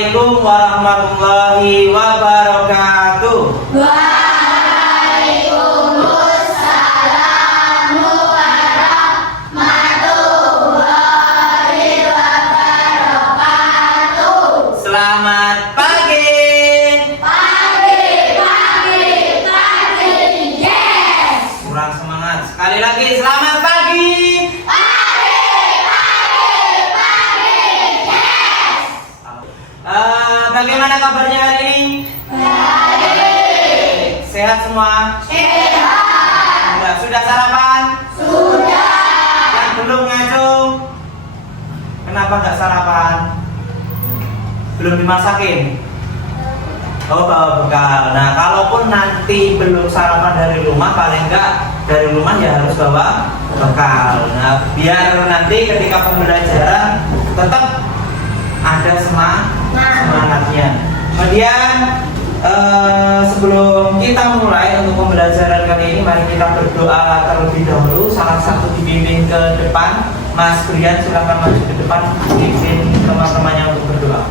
Assalamualaikum warahmatullahi wabarakatuh. Waalaikumsalam warahmatullahi wabarakatuh. Selamat pagi. Yes. Kurang semangat. Sekali lagi selamat pagi. Bagaimana kabarnya hari ini? Baik. Sehat semua? Sehat. Sudah sarapan? Sudah. Yang belum ngacung? Kenapa nggak sarapan? Belum dimasakin? Oh, bawa bekal. Nah, kalaupun nanti belum sarapan dari rumah, paling nggak dari rumah ya harus bawa bekal. Nah, biar nanti ketika pembelajaran tetap ada semangatnya. Kemudian sebelum kita mulai untuk pembelajaran kali ini, mari kita berdoa terlebih dahulu. Salah satu dibimbing ke depan, Mas Brian, silakan maju ke depan, bimbing teman-temannya untuk berdoa.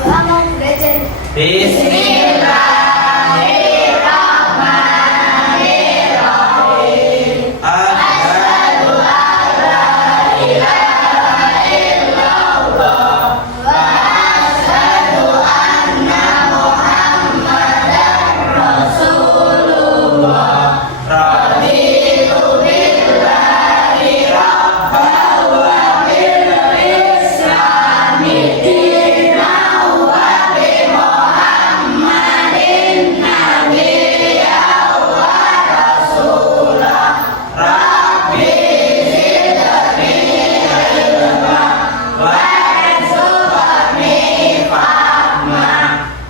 Doa mau belajar. Bismillahirrahmanirrahim. Asyhadu an la ilaha illallah wa asyhadu anna Muhammadar Rasulullah. Raditu billahi rabban wa bil islami dinan wa bi Muhammadin nabiyyan wa rasulah. Rabbi zidni ilma warzuqni fahma.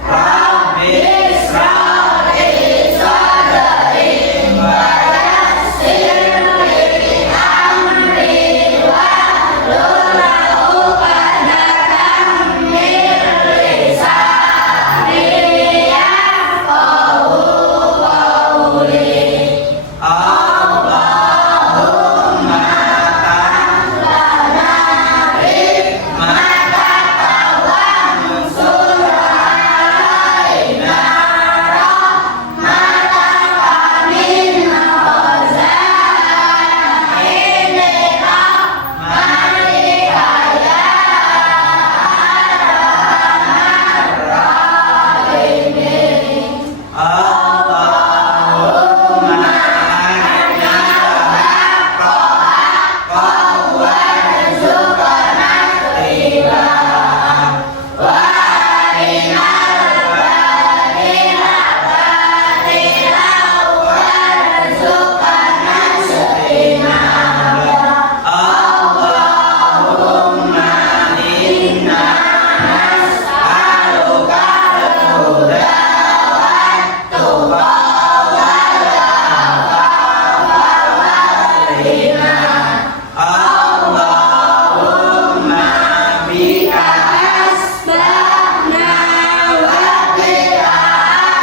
Rabbi ishrah li sadri wa yassir li amri wahlul 'uqdatam min lisani yafqahu qawli. Allahumma lana hikmataka wansur alaina rahmataka min khazaini rahmatika ya arhamar rahimin. Allahumma arina al-haqqa haqqan warzuqna ittiba'ah wa arina al-batila batilan warzuqna ijtinabah. Allahumma inna nas'aluka al-huda wat-tuqa Allahumma bika asbahna wa bika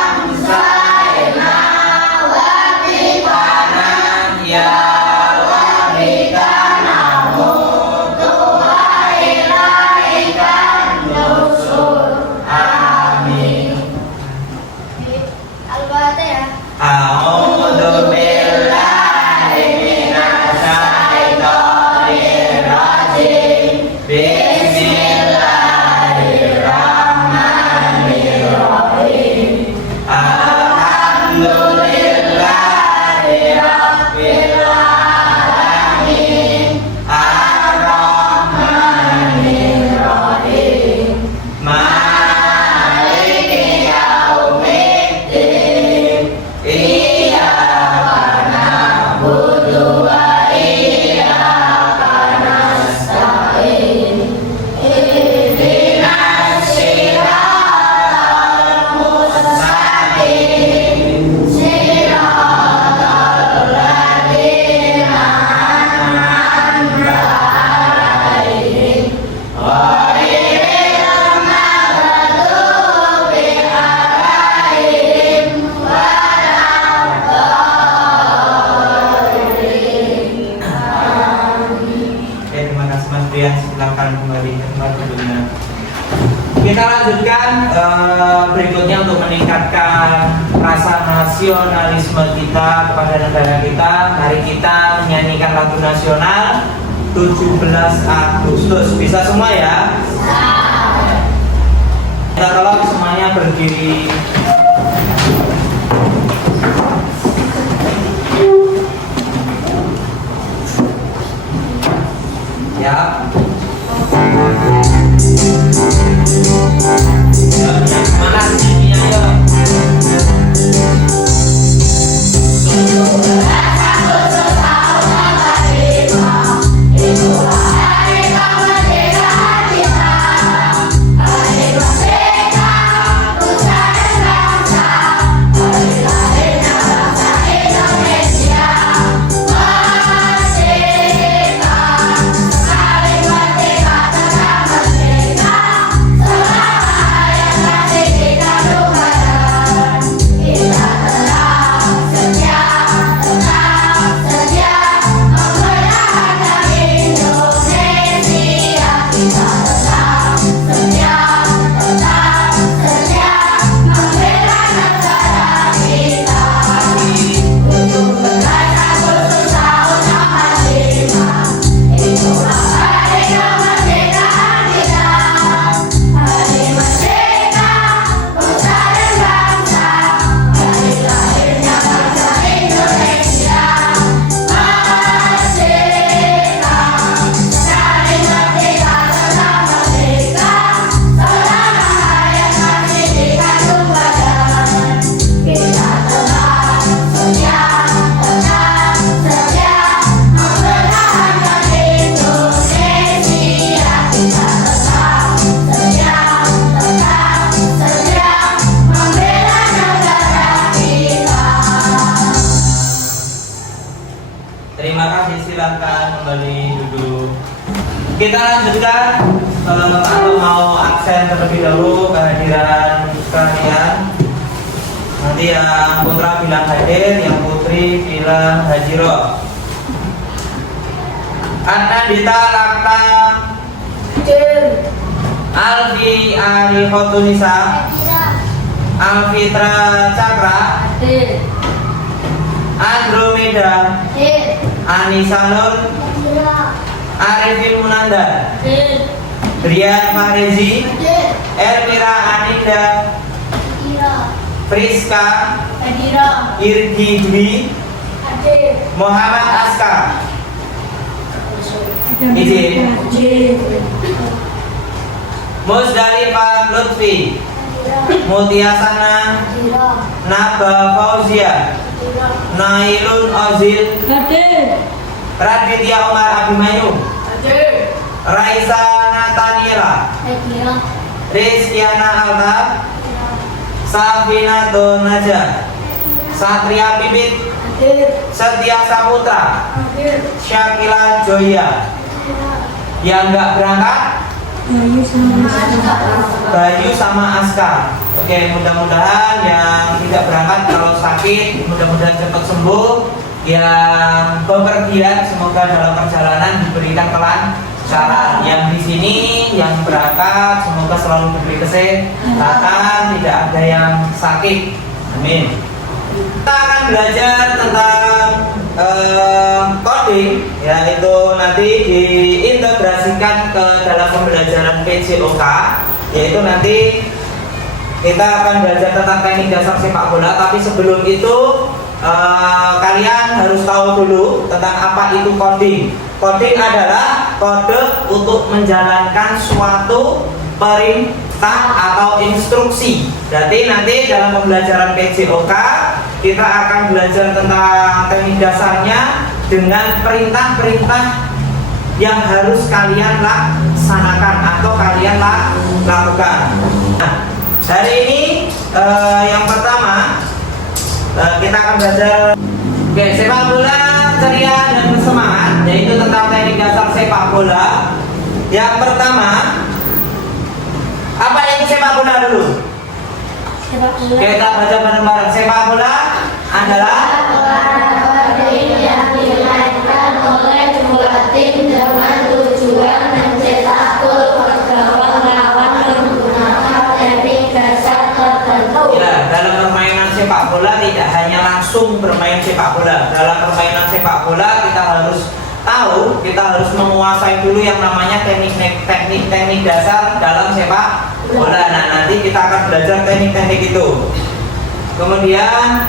amsayna wa bika nahya wa bika namutu wa ilaika nusyur. Amin. Al-Fatihah. A'udzu billahi minasyaitonir rajim. Bismillahirrahmanirrahim. Alhamdulillahi rabbil alamin. Ar-Rahmanir Rahim. Maliki yaumiddin. Iyyaka na'budu wa iyyaka nasta'in. Ihdinas siratal mustaqim. Siratal ladzina an'amta 'alaihim ghairil maghdubi 'alaihim waladdallin. Terima kasih Mas Brian, silakan kembali ke tempat duduknya. Kita lanjutkan berikutnya untuk meningkatkan rasa nasionalisme kita kepada negara kita. Mari kita menyanyikan lagu nasional 17 Agustus. Bisa semua ya? Kita tolong semuanya berdiri. Ya. Semangat nyanyinya yuk. Terima kasih, silakan kembali duduk. Kita lanjutkan atau mau absen terlebih dahulu kehadiran kalian. Nanti yang putra bilang hadir, yang putri bilang hajiro. Anandita Lakta Alfi Ari Khotunisa Alfitra Cakra Andromeda Anissa Nur Arifin Munanda Brian Farezi Elmira Aninda Friska Irgi Dwi Muhammad Aska. Izin Musdalifah Lutfi Mutiasana Naba Fauzia Nailun Ozil Raditya Omar Abimanyu Raisa Nataniela Rizkyana Alta Safina Donaja Satria Bibit Setia Saputra Syakila Joya. Yang nggak berangkat Bayu sama Aska. Oke, mudah-mudahan yang tidak berangkat kalau sakit mudah-mudahan cepat sembuh. Yang bepergian semoga dalam perjalanan diberikan kelancaran. Yang di sini yang berangkat semoga selalu diberi kesehatan, tidak ada yang sakit. Amin. Kita akan belajar tentang coding, yaitu nanti diintegrasikan ke dalam pembelajaran PJOK, yaitu nanti kita akan belajar tentang teknik dasar sepak bola. Tapi sebelum itu kalian harus tahu dulu tentang apa itu coding. Coding adalah kode untuk menjalankan suatu perintah atau instruksi. Berarti nanti dalam pembelajaran PJOK kita akan belajar tentang teknik dasarnya dengan perintah-perintah yang harus kalian laksanakan atau kalian lakukan. Nah, hari ini yang pertama kita akan belajar sepak bola ceria dan bersemangat, yaitu tentang teknik dasar sepak bola. Yang pertama, apa itu sepak bola dulu? Kita baca bareng-bareng. Sepak bola adalah yang dimainkan oleh dua tim dengan tujuan mencetak gol ke gawang lawan menggunakan harus menguasai dulu yang namanya teknik dasar dalam sepak bola. Nah, nanti kita akan belajar teknik-teknik itu. Kemudian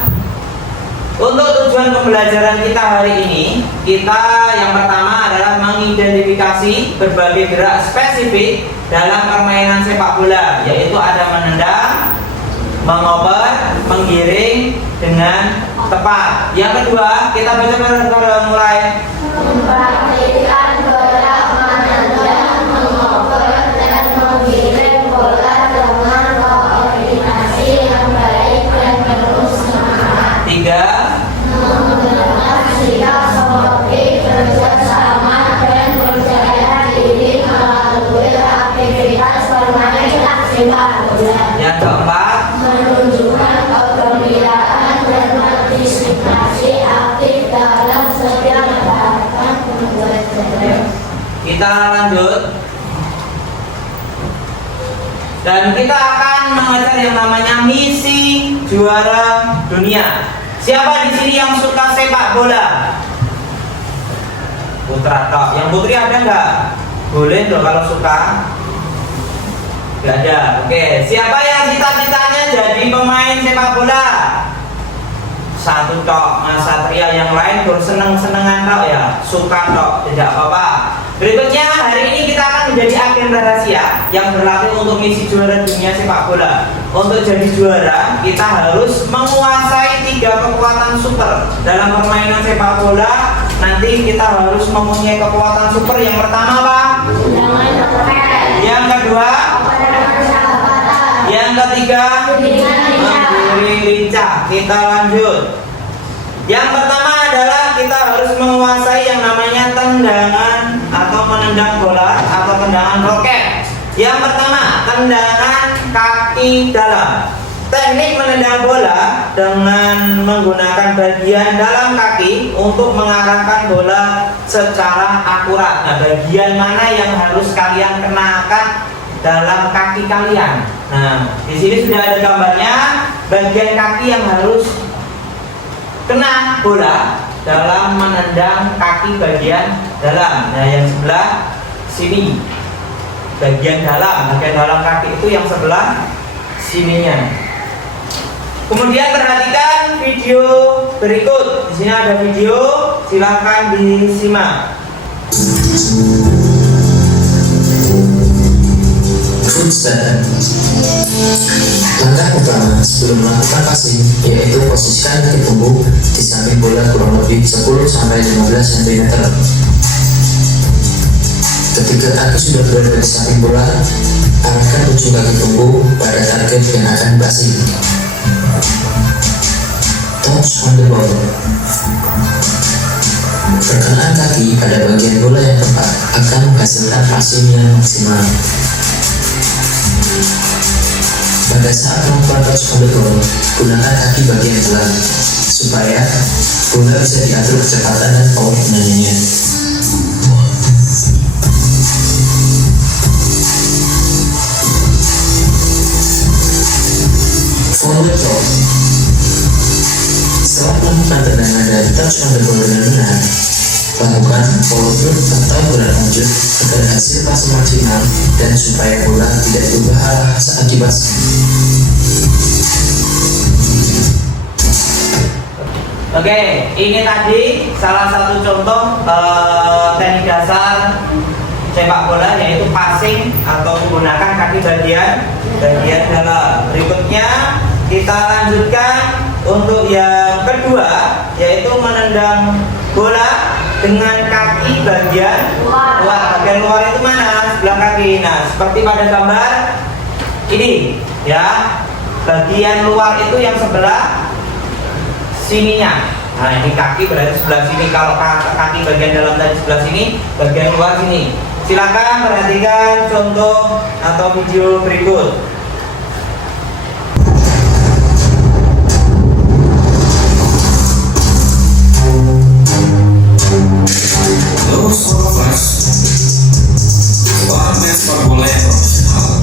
untuk tujuan pembelajaran kita hari ini, kita yang pertama adalah mengidentifikasi berbagai gerak spesifik dalam permainan sepak bola, yaitu ada menendang, mengoper, menggiring dengan tepat. Yang kedua, kita baca bareng-bareng mulai. Memperhatikan gerak menendang, mengoper, dan menggiring bola dengan koordinasi yang baik dan penuh semangat. Tiga, Mendengar sikap seperti kerjasama dan percaya diri melalui aktivitas permainan sepak bola. yang keempat, Menunjukkan kegembiraan dan partisipasi aktif dalam setiap tahapan pembelajaran. kita lanjut. Dan kita akan mengajar yang namanya misi juara dunia. Siapa di sini yang suka sepak bola? Putra tok. Yang putri ada nggak? Boleh loh kalau suka. Nggak ada. Oke. Siapa yang cita-citanya jadi pemain sepak bola? Satu tok, Mas Satria. Yang lain berseneng-senengan tok ya, suka tok, tidak apa-apa. Berikutnya hari ini kita akan menjadi agen rahasia yang berlatih untuk misi juara dunia sepak bola. Untuk jadi juara, kita harus menguasai 3 kekuatan super dalam permainan sepak bola. Nanti kita harus mempunyai kekuatan super. Yang pertama apa? Yang kedua? Yang ketiga? Memberi lincah. Kita lanjut. Yang pertama adalah kita harus menguasai yang namanya tendangan atau menendang bola atau tendangan roket. Yang pertama, tendangan kaki dalam. Teknik menendang bola dengan menggunakan bagian dalam kaki untuk mengarahkan bola secara akurat. Nah, bagian mana yang harus kalian kenakan dalam kaki kalian? Nah, di sini sudah ada gambarnya. Bagian kaki yang harus kena bola dalam menendang kaki bagian dalam. Nah, yang sebelah sini bagian dalam kaki itu yang sebelah sininya. Kemudian perhatikan video berikut. Di sini ada video, silakan disimak. Footstep. Langkah pertama sebelum melakukan passing yaitu posisikan kaki punggung di samping bola kurang lebih 10-15 cm. Ketika kaki sudah berada di samping bola, arahkan ujung kaki punggung pada target yang akan passing. Touch on the ball. Perkenaan kaki pada bagian bola yang tepat akan menghasilkan passing yang maksimal. Pada saat melakukan touch on the ball, gunakan kaki bagian dalam supaya bola bisa diatur kecepatan dan power penyanyinya. Forward throw. Setelah melakukan tendangan dan touch on the ball dengan benar, lakukan follow through atau gerak lanjut agar hasil passing maksimal dan supaya bola tidak berubah arah saat dipasing. Oke, ini tadi salah satu contoh teknik dasar sepak bola, yaitu passing atau menggunakan kaki bagian dalam. Berikutnya kita lanjutkan untuk yang kedua, yaitu menendang bola dengan kaki bagian luar. Bagian luar itu mana? Sebelah kaki. Nah, seperti pada gambar ini ya, bagian luar itu yang sebelah sininya. Nah, ini kaki berarti sebelah sini. Kalau kaki bagian dalam tadi sebelah sini, bagian luar sini. Silakan perhatikan contoh atau video berikut. Halo Sobat Flash, warnet sepak bola yang profesional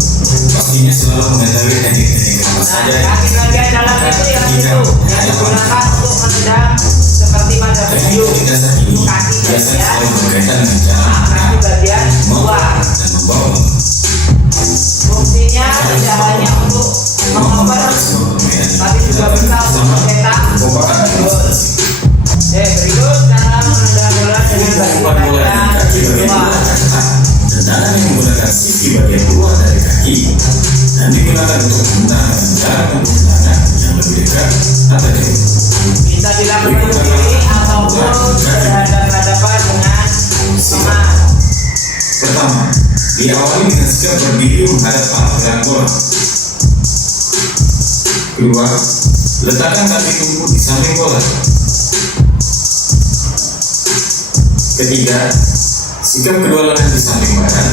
pastinya selalu mengetahui teknik-teknik apa saja Kaki bagian dalam itu yang digunakan untuk menendang seperti pada video. teknik dasar ini Kaki biasanya bagian selalu berkaitan dengan cara kaki bagian luar. dan membawa Fungsinya tidak hanya untuk mengoper, tapi juga bisa untuk mencetak gol. Oke, berikut cara menendang bola dengan Umpan bola dengan kaki bagian luar luar. adalah tendangan yang menggunakan sisi bagian luar dari kaki dan digunakan untuk menendang dengan cara tendangan yang lebih dekat atau jauh. Bisa dilakukan sendiri ataupun berhadapan-hadapan dengan teman. Pertama, diawali dengan sikap berdiri menghadap arah gerak bola. Kedua, letakkan kaki tumbuh di samping bola. Ketiga, sikap kedua lengan di samping badan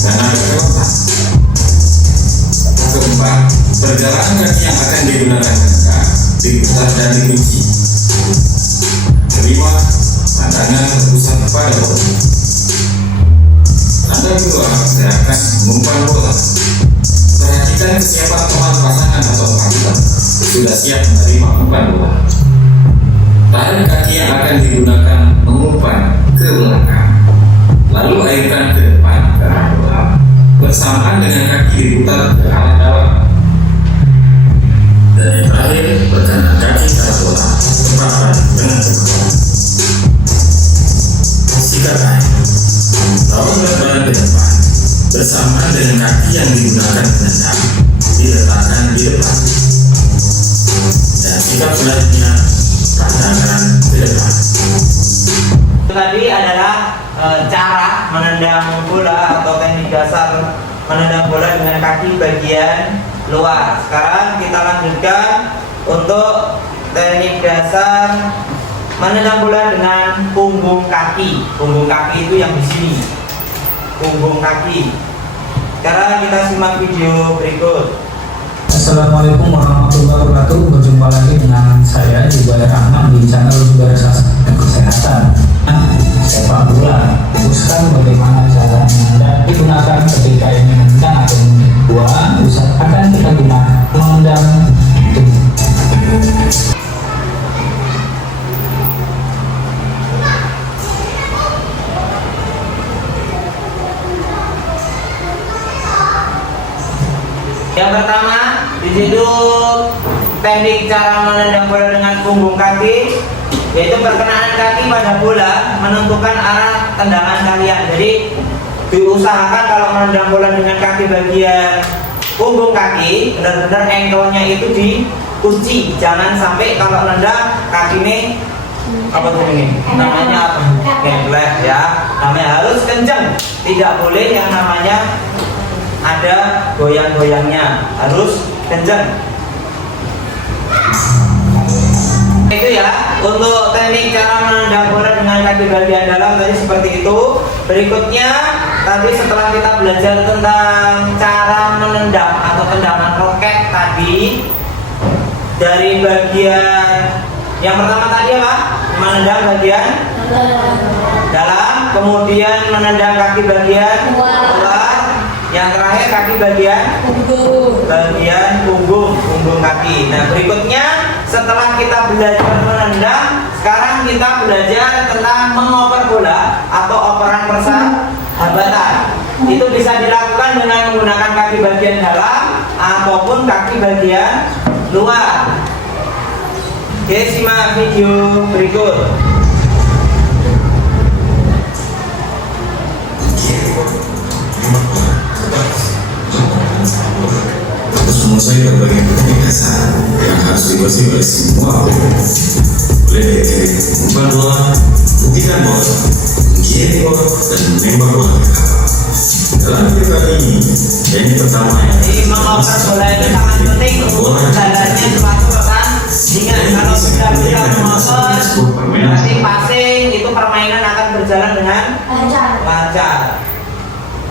dan ada kelemahan. Keempat, perjalanan kaki yang akan digunakan menendang diputar dan dikunci. Kelima, pandangan terpusat pada bola. Tanda kedua, gerakan mengumpan bola. Perhatikan kesiapan teman pasangan atau partner sudah siap menerima umpan bola. Tarik kaki yang akan digunakan mengumpan ke belakang, lalu airkan ke depan ke arah bola bersamaan dengan kaki diputar ke arah dalam. Dan yang terakhir, berkanan kaki ke arah bola tepat dengan tepat. Sikat air. Lalu berbadan ke depan bersamaan dengan kaki yang digunakan menendang diletakkan di depan. Dan sikap selanjutnya pandangan ke depan. Itu tadi adalah cara menendang bola atau teknik dasar menendang bola dengan kaki bagian luar. Sekarang kita lanjutkan untuk teknik dasar menendang bola dengan punggung kaki. Punggung kaki itu yang di sini. Punggung kaki. Sekarang kita simak video berikut. Assalamualaikum warahmatullahi wabarakatuh. Berjumpa lagi dengan saya Zubair Rahman di channel Zubair Kesehatan. Sepak bola, fokuskan bagaimana cara menendang digunakan ketika ini menendang atau membuat usahakan kita gunakan menendang. Yang pertama, di situ teknik cara menendang bola dengan punggung kaki, yaitu perkenaan kaki pada bola menentukan arah tendangan kalian. Jadi diusahakan kalau menendang bola dengan kaki bagian punggung kaki, benar-benar angle-nya itu dikunci. Jangan sampai kalau nendang kaki ini apa tuh ini? Namanya apa? Ngeblek ya. Namanya harus kenceng. Tidak boleh yang namanya ada goyang-goyangnya, harus kenceng. Itu ya untuk teknik cara menendang bola dengan kaki bagian dalam tadi seperti itu. Berikutnya tadi setelah kita belajar tentang cara menendang atau tendangan roket tadi, dari bagian yang pertama tadi apa? Menendang bagian dalam, kemudian menendang kaki bagian luar. Yang terakhir kaki bagian punggung kaki. Nah berikutnya setelah kita belajar menendang, sekarang kita belajar tentang mengoper bola atau operan persahabatan. Itu bisa dilakukan dengan menggunakan kaki bagian dalam ataupun kaki bagian luar. Oke, simak video berikut. Untuk menguasai berbagai teknik dasar yang harus dikuasai oleh semua mulai dari umpan bola, buktikan bola, menggiring bola, dan menembak bola. Dalam video kali ini, teknik pertama Jadi mengoper bola itu sangat penting untuk jalannya sepatu rekan. Ingat kalau sudah bisa mengoper, berarti passing itu permainan akan berjalan dengan lancar.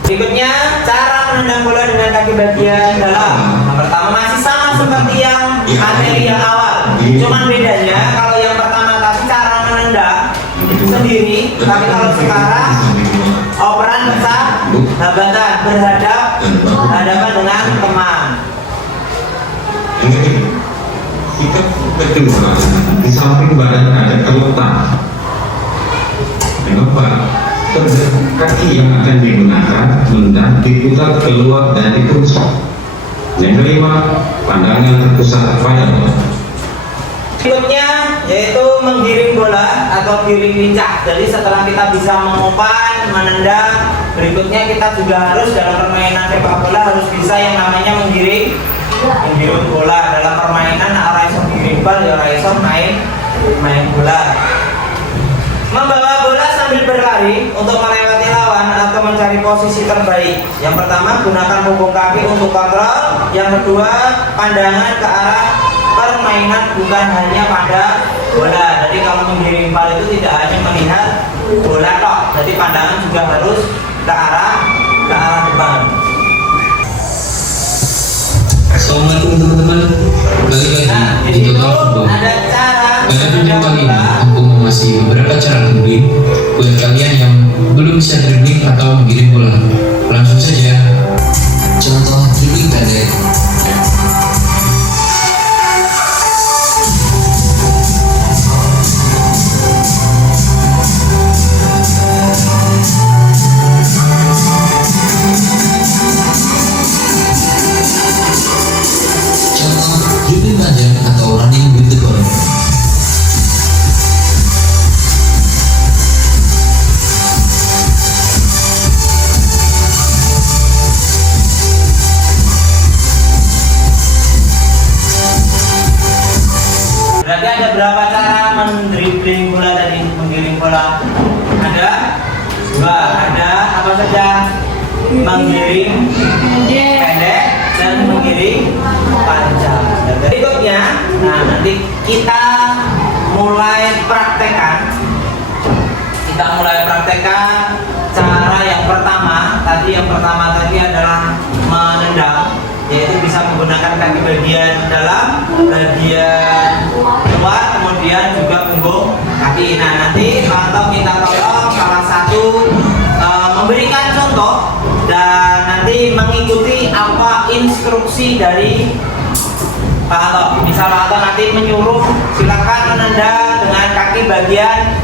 Berikutnya cara menendang bola dengan kaki bagian dalam. Yang pertama masih sama seperti yang materi yang awal. Cuman bedanya kalau yang pertama tadi cara menendang sendiri, tapi kalau sekarang operan persahabatan berhadapan dengan teman. Ini kita kedua di samping badan ada kelutan. Mengapa? Kaki yang akan digunakan hendak diputar keluar dari kursi. Yang kelima, pandangan terpusat pada bola. Berikutnya yaitu menggiring bola atau giring lincah. Jadi setelah kita bisa mengumpan, menendang, berikutnya kita juga harus dalam permainan sepak bola harus bisa yang namanya menggiring bola. Dalam permainan orang iso giring bal, ya orang iso main bola. Membawa bola sambil berlari untuk melewati lawan atau mencari posisi terbaik. Yang pertama, gunakan punggung kaki untuk kontrol. Yang kedua, pandangan ke arah permainan bukan hanya pada bola. Jadi kalau menggiring bal itu tidak hanya melihat bola tok. Jadi pandangan juga harus ke arah depan. Assalamualaikum teman-teman. Balik lagi di Total Football. Ada cara Pada video kali ini aku mengasih beberapa cara dribbling buat kalian yang belum bisa dribbling atau menggiring bola. Langsung saja. Contoh dribbling pendek. Contoh dribbling panjang atau running with the ball. Berarti ada berapa cara mendribbling bola tadi, menggiring bola? Ada dua. Ada apa saja? Menggiring pendek dan menggiring panjang. Dan berikutnya, nah nanti kita mulai praktekkan. Cara yang pertama. Yang pertama tadi adalah menendang, yaitu bisa menggunakan kaki bagian dalam, bagian luar, kemudian juga punggung kaki. Nah nanti atau kita tolong salah satu memberikan contoh dan nanti mengikuti apa instruksi dari Pak Anto. Misal Pak Anto nanti menyuruh silakan menendang dengan kaki bagian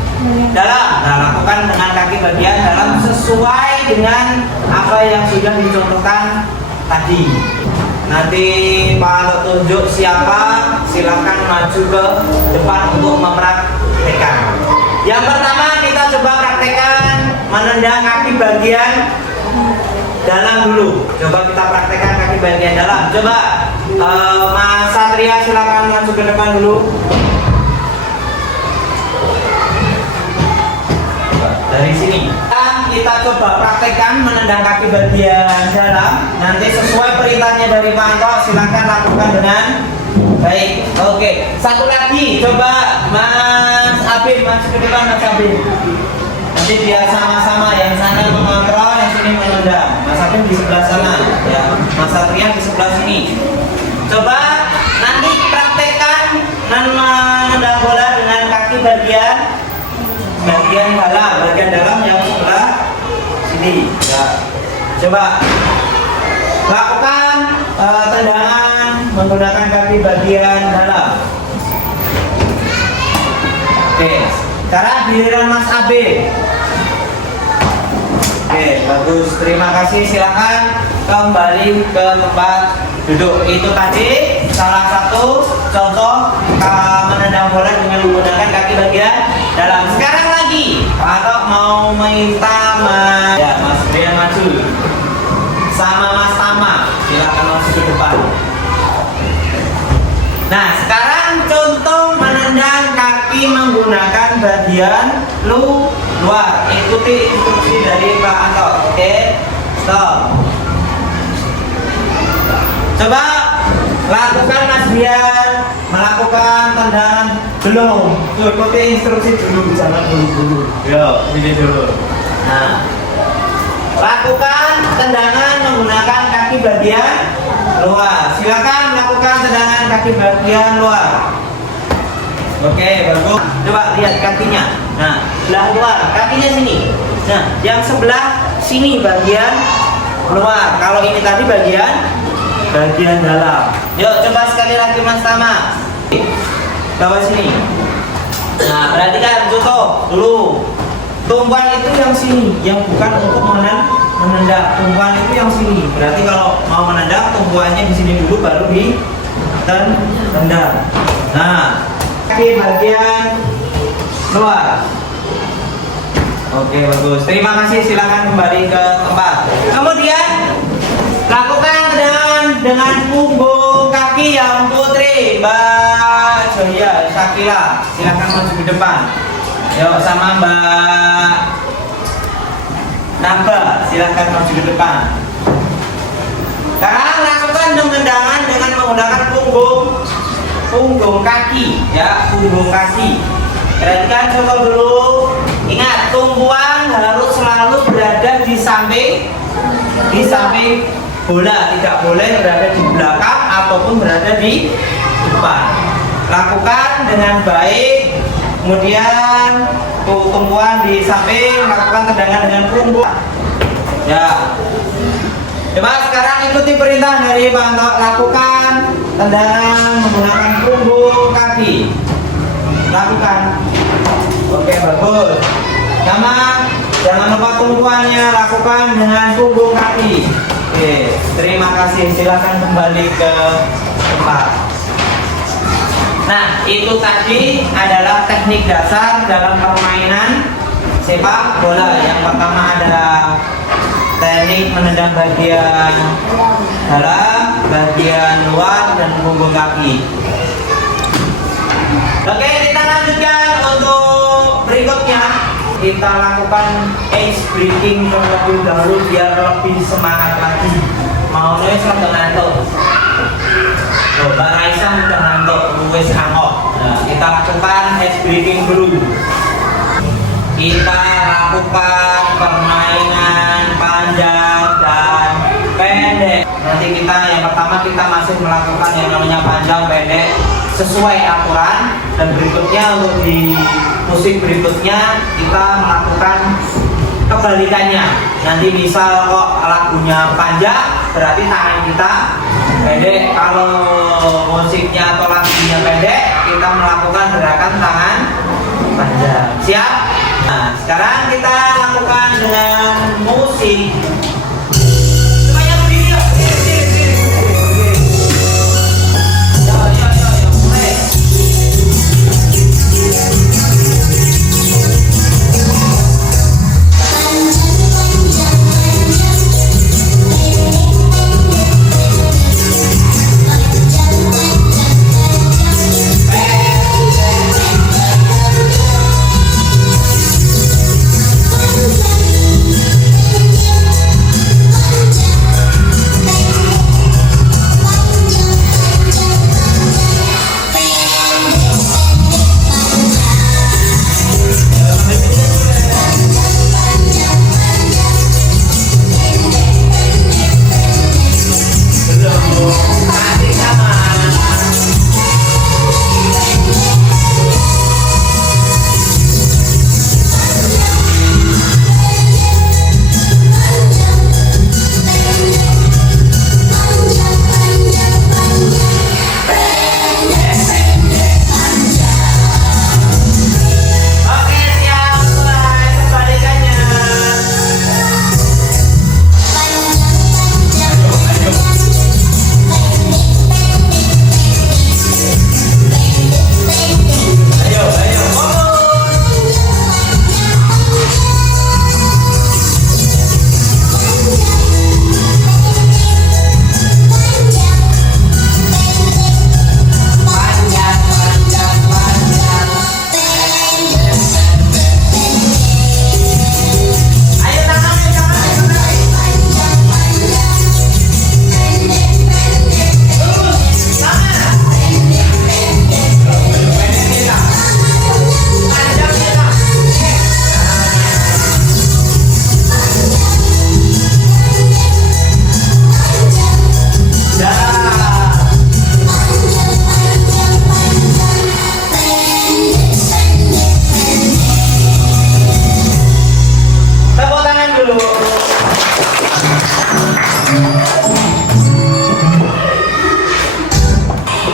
dalam. Nah, lakukan dengan kaki bagian dalam sesuai dengan apa yang sudah dicontohkan tadi. Nanti Pak Anto tunjuk siapa, silakan maju ke depan untuk mempraktekkan. Yang pertama kita coba praktekkan menendang kaki bagian dalam dulu. Coba kita praktekkan kaki bagian dalam. Coba Mas Satria silakan maju ke depan dulu. Dari sini kita coba praktekkan menendang kaki bagian dalam. Nanti sesuai perintahnya dari Pak Anto, silakan lakukan dengan baik. Oke, satu lagi coba Mas Abid maju ke depan. Mas Abid, nanti biar sama-sama, yang sana mengontrol, yang sini menendang. Mas Abid di sebelah sana, ya. Mas Satria di sebelah sini. Coba nanti praktekkan menendang bola dengan kaki bagian dalam yang sebelah sini. Ya. Coba lakukan tendangan menggunakan kaki bagian dalam. Oke, sekarang giliran Mas Abe. Oke, bagus. Terima kasih. Silakan kembali ke tempat duduk. Itu tadi salah satu contoh menendang bola dengan menggunakan kaki bagian dalam. Sekarang lagi Pak Anto mau minta Mas Brian maju sama Mas Tama, silakan maju ke depan. Nah sekarang contoh menendang kaki menggunakan bagian luar. Ikuti instruksi dari Pak Anto. Oke, stop. Coba lakukan Mas Bian melakukan tendangan. Belum, ikuti instruksi dulu, jangan buru-buru. Yo, ini dulu. Nah, lakukan tendangan menggunakan kaki bagian luar. Silakan lakukan tendangan kaki bagian luar. Oke, bagus. Coba lihat kakinya. Nah, belah luar, kakinya sini. Nah, yang sebelah sini bagian luar. Kalau ini tadi bagian dalam. Yuk, coba sekali lagi Mas Tama. Bawah sini. Nah, perhatikan contoh dulu. tumpuan itu yang sini, yang bukan untuk menendang. Tumpuan itu yang sini. Berarti kalau mau menendang, tumpuannya di sini dulu, baru ditendang. Nah, kaki bagian luar. Oke, bagus. Terima kasih. Silakan kembali ke tempat. Kemudian lakukan dengan punggung kaki yang putri, Mbak Joya, Sakila. Silakan maju ke depan. Yuk, sama Mbak Naba, silakan maju ke depan. Sekarang lakukan pengendangan dengan menggunakan punggung kaki, ya, punggung kaki. Perhatikan contoh dulu. Ingat, tumpuan harus selalu berada di samping bola, tidak boleh berada di belakang ataupun berada di depan. Lakukan dengan baik. Kemudian tumpuan di samping, lakukan tendangan dengan punggung. Ya. Coba sekarang ikuti perintah dari Pak Anto, lakukan tendangan menggunakan punggung kaki. Lakukan. Oke, bagus. Sama, jangan lupa tumpuannya, lakukan dengan punggung kaki. Oke, terima kasih. Silakan kembali ke tempat. Nah, itu tadi adalah teknik dasar dalam permainan sepak bola. Yang pertama ada teknik menendang bagian dalam, bagian luar, dan punggung kaki. Oke, kita lanjutkan untuk berikutnya. Kita lakukan ice breaking terlebih dahulu biar lebih semangat lagi. Mau nulis rada ngantuk. Mbak Raisa udah ngantuk, wis angok. Nah, kita lakukan ice breaking dulu. Kita lakukan permainan panjang dan pendek. Nanti kita yang pertama kita masih melakukan yang namanya panjang pendek sesuai aturan, dan berikutnya untuk di musik berikutnya kita melakukan kebalikannya. Nanti misal kok lagunya panjang berarti tangan kita pendek, kalau musiknya atau lagunya pendek kita melakukan gerakan tangan panjang. Siap? Nah, sekarang kita lakukan dengan musik. Semuanya berdiri yuk. Mulai.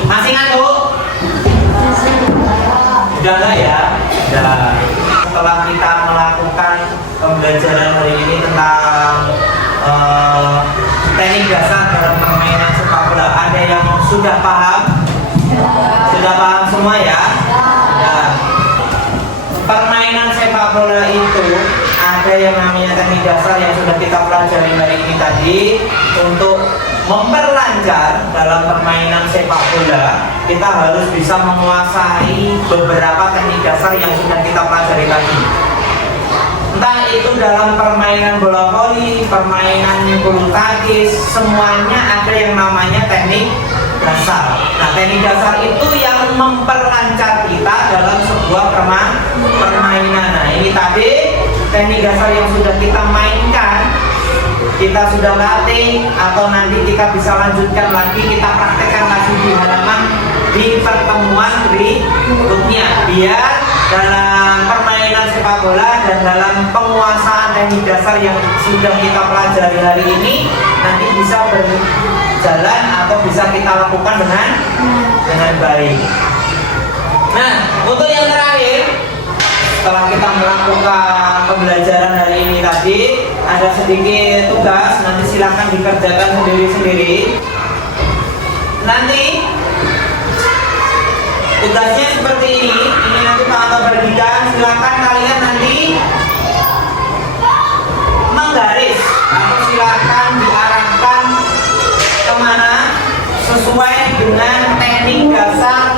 Masih ngantuk? Udah enggak ya? Udah. Setelah kita melakukan pembelajaran hari ini tentang teknik dasar dalam permainan sepak bola. Ada yang sudah paham? Sudah paham semua ya? Ya. Permainan sepak bola itu ada yang namanya teknik dasar yang sudah kita pelajari hari ini tadi. Untuk memperlancar dalam permainan sepak bola, kita harus bisa menguasai beberapa teknik dasar yang sudah kita pelajari tadi. Entah itu dalam permainan bola voli, permainan bulu tangkis, semuanya ada yang namanya teknik dasar. Nah, teknik dasar itu yang memperlancar kita dalam sebuah permainan. Nah, ini tadi teknik dasar yang sudah kita mainkan, kita sudah latih, atau nanti kita bisa lanjutkan lagi, kita praktekkan lagi di halaman di pertemuan berikutnya, biar dalam permainan sepak bola dan dalam penguasaan teknik dasar yang sudah kita pelajari hari ini nanti bisa berjalan atau bisa kita lakukan dengan baik. Nah, untuk yang terakhir, setelah kita melakukan pembelajaran hari ini tadi, ada sedikit tugas, nanti silakan dikerjakan sendiri-sendiri. Nanti tugasnya seperti ini nanti Pak Anto bagikan. Silakan kalian nanti menggaris atau silakan diarahkan kemana sesuai dengan teknik dasar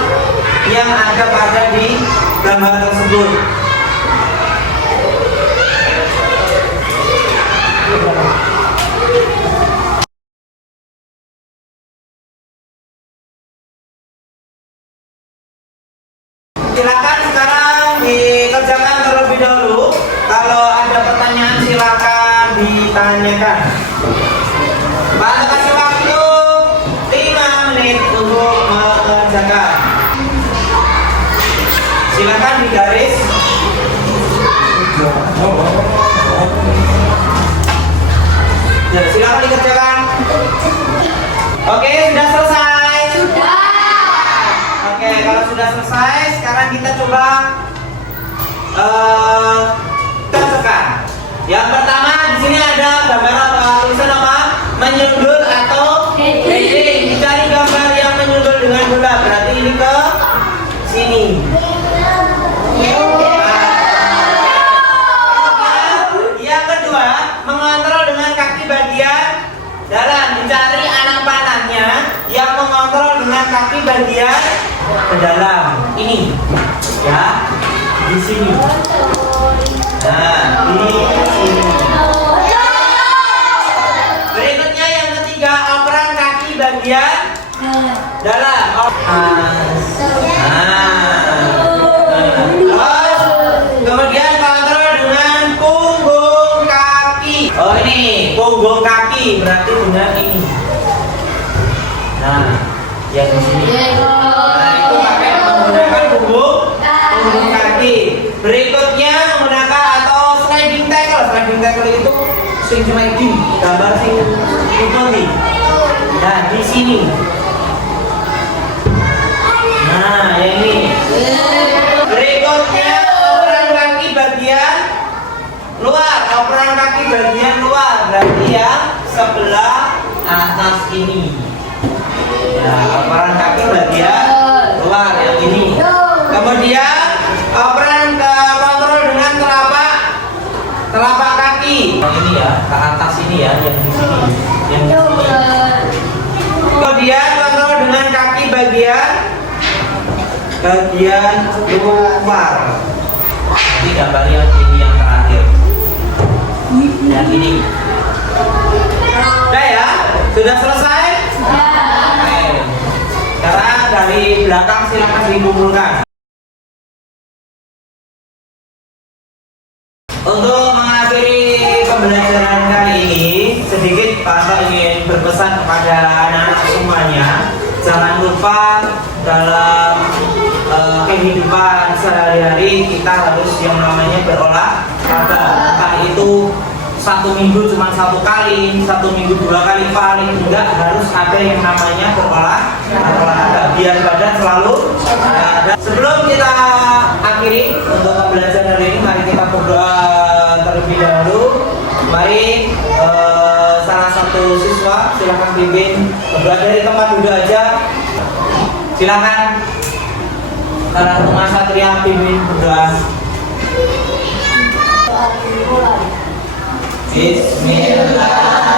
yang ada pada di gambar tersebut. Silakan sekarang dikerjakan terlebih dahulu. Kalau ada pertanyaan silakan ditanyakan. Pak, kasih waktu 5 menit untuk mengerjakan. Silakan digaris. Ya, silakan dikerjakan. Oke, sudah selesai. Oke, kalau sudah selesai, sekarang kita coba kerjakan. Yang pertama di sini ada gambar apa? Tulisan apa? Menyundul atau heading. Dicari gambar yang menyundul dengan bola. Berarti ini ke sini. Yang kedua, mengontrol dengan kaki bagian dalam. Dicari anak panahnya yang mengontrol dengan kaki bagian ke dalam. Ini ya, di sini. Nah, di sini. Berikutnya yang ketiga, operan kaki bagian dalam. Kemudian kontrol dengan punggung kaki. Oh, ini punggung kaki berarti dengan ini. Nah, yang di sini. Nah, itu pakai menggunakan punggung kaki. Berikutnya menggunakan atau sliding tackle. Sliding tackle itu swing sliding, gambar sing ini. Nah, di sini. Nah, yang ini. Berikutnya operan kaki bagian luar. Operan kaki bagian luar berarti yang sebelah atas ini. Ya, operan kaki bagian luar yang ini. Kemudian operan kontrol dengan telapak kaki. Yang ini ya, ke atas ini ya, yang di sini, yang di sini. Kemudian kontrol dengan kaki bagian luar. Ini gambar yang ini yang terakhir. Yang ini. Udah ya? Sudah selesai? Oke. Sekarang dari belakang silakan dikumpulkan. Untuk mengakhiri pembelajaran kali ini, sedikit Pak Anto ingin berpesan kepada anak-anak semuanya, jangan lupa dalam kehidupan sehari-hari kita harus yang namanya berolahraga. Entah itu 1 minggu cuma 1 kali, 1 minggu 2 kali, paling enggak harus ada yang namanya berolahraga biar badan selalu ada. Sebelum kita akhiri untuk pembelajaran hari ini, mari kita berdoa terlebih terlebih dahulu. Mari salah satu siswa silakan pimpin berdoa dari tempat duduk aja. Silakan. Salah satu Satria pimpin berdoa. Bismillah.